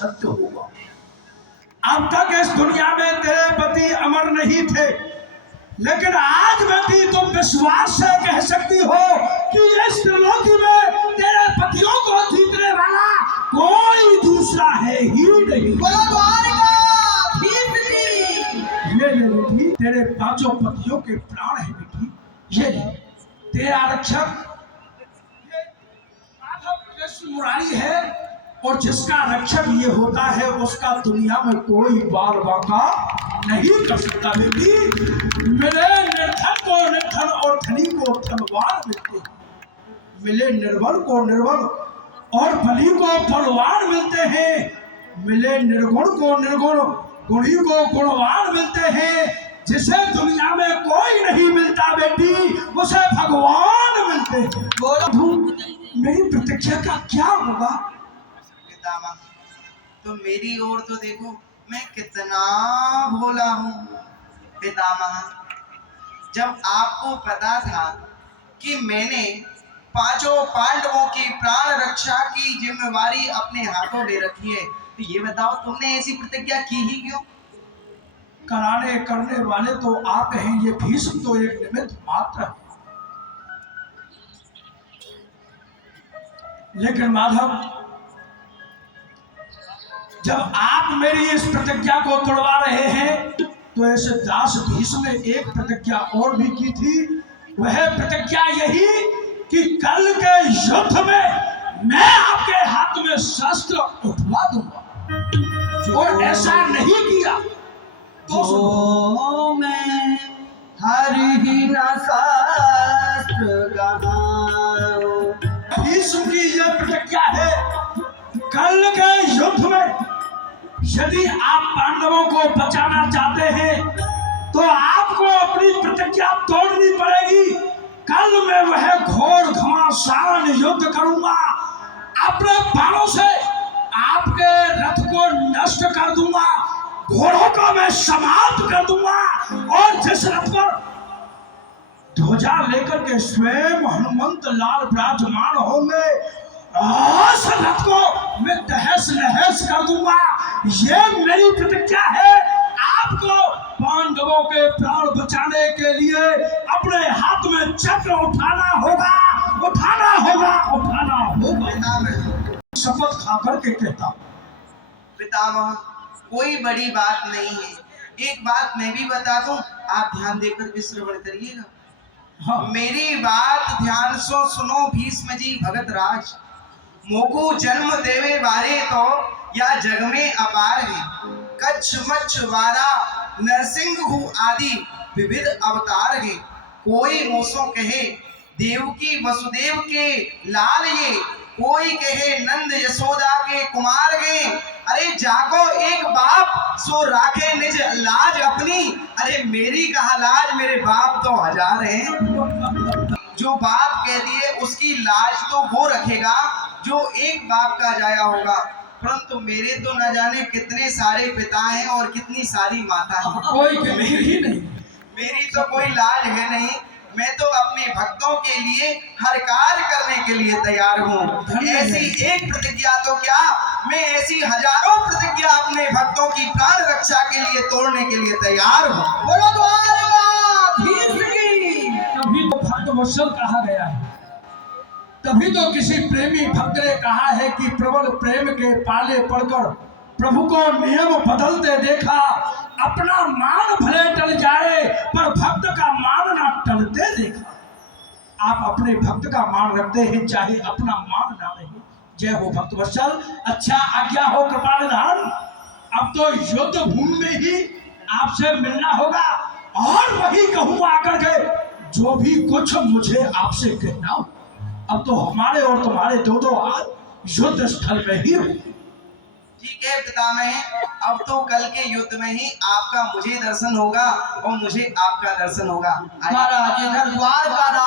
सत्य होगा। अब तक इस दुनिया में तेरे पति अमर नहीं थे, लेकिन आज बेटी तुम विश्वास से कह सकती हो कि इस त्रिलोकी में तेरे पतियों को जीतने वाला कोई दूसरा है ही नहीं। ये ले बेटी, तेरे पांचों पतियों के प्राण है बेटी। ये ले, तेरा रक्षक कृष्ण मुरारी है, और जिसका रक्षक ये होता है उसका दुनिया में कोई बाल बाका नहीं कर सकता बेटी। मिले निर्धन को निर्धन और धनी को धनवान मिलते हैं, मिले निर्बल को निर्बल और बली को बलवान मिलते हैं, मिले निर्गुण को निर्गुण गुणी को गुणवान मिलते हैं। जिसे दुनिया में कोई नहीं मिलता बेटी, उसे भगवान मिलते हैं। मेरी प्रतीक्षा का क्या होगा? पितामह, तो मेरी ओर तो देखो, मैं कितना भोला हूँ। पितामह, जब आपको पता था कि मैंने पांचों पांडवों की प्राण रक्षा की जिम्मेवारी अपने हाथों ले रखी है, तो ये बताओ तुमने ऐसी प्रतिज्ञा की ही क्यों? कराने करने वाले तो आप हैं, ये भीष्म तो एक निमित्त मात्र है। लेकिन माधव, जब आप मेरी इस प्रतिज्ञा को तोड़वा रहे हैं, तो ऐसे दास भीष्म ने एक प्रतिज्ञा और भी की थी। वह प्रतिज्ञा यही कि कल के युद्ध में मैं आपके हाथ में शस्त्र उठवा दूंगा, और ऐसा नहीं किया तो मैं हरि न शास्त्र गहाऊं। भीष्म की यह प्रतिज्ञा है, कल के युद्ध में यदि आप पांडवों को बचाना चाहते हैं तो आपको अपनी प्रतिज्ञा तोड़नी पड़ेगी। कल मैं वह घोर घमासान युद्ध करूंगा, अपने बाणों से आपके रथ को नष्ट कर दूंगा, घोड़ों को मैं समाप्त कर दूंगा, और जिस रथ पर ध्वजा लेकर के स्वयं हनुमंत लाल विराजमान होंगे, उस रथ को मैं तहस नहस कर दूंगा। ये मेरी प्रतिज्ञा है। आपको पांडवों के प्राण बचाने के लिए अपने हाथ में चक्र उठाना होगा, उठाना होगा, उठाना होगा। शपथ खा करके कहता हूं। पितामह, कोई बड़ी बात नहीं है। एक बात मैं भी बता दूं, आप ध्यान देकर भी श्रवण करिएगा। हाँ। मेरी बात ध्यान से सुनो भीष्म जी भगत राज। मोको जन्म देवे बारे तो या जग में अपार है, कच्छ मच्छ वारा नरसिंह हूँ आदि विविध अवतार है। कोई मोसो कहे देवकी वसुदेव के लाल ये, कोई कहे नंद यशोदा के कुमार गए। अरे जाको एक बाप सो राखे निज लाज अपनी। अरे मेरी कहा लाज, मेरे बाप तो हजार हैं। जो बाप कह दिए उसकी लाज तो वो रखेगा जो एक बाप का जाया होगा, परंतु मेरे तो न जाने कितने सारे पिता हैं और कितनी सारी माता हैं। कोई कमी ही नहीं, मेरी तो कोई लाज है नहीं। मैं तो अपने भक्तों के लिए हर कार्य करने के लिए तैयार हूँ। ऐसी एक प्रतिज्ञा तो क्या, मैं ऐसी हजारों प्रतिज्ञा अपने भक्तों की प्राण रक्षा के लिए तोड़ने के लिए तैयार हूँ। बोलो तभी तो भक्त वत्सल कहा गया है। तभी तो किसी प्रेमी भक्त ने कहा है कि प्रबल प्रेम के पाले पड़कर प्रभु को नियम बदलते देखा। अपना मान भले टल जाए पर भक्त का मान ना टलते देखा। आप अपने भक्त का मान रखते हैं, चाहे अपना मान ना रहे। जय हो भक्त वत्सल। अच्छा, आज्ञा हो कृपा निधान। अब तो युद्ध भूमि में ही आपसे मिलना होगा, और वही कहूँ आकर के जो भी कुछ मुझे आपसे कहना हो। अब तो हमारे और तुम्हारे दो हाथ युद्ध स्थल में ही हो। ठीक है पितामह, अब तो कल के युद्ध में ही आपका मुझे दर्शन होगा और मुझे आपका दर्शन होगा। महाराज इधर द्वार का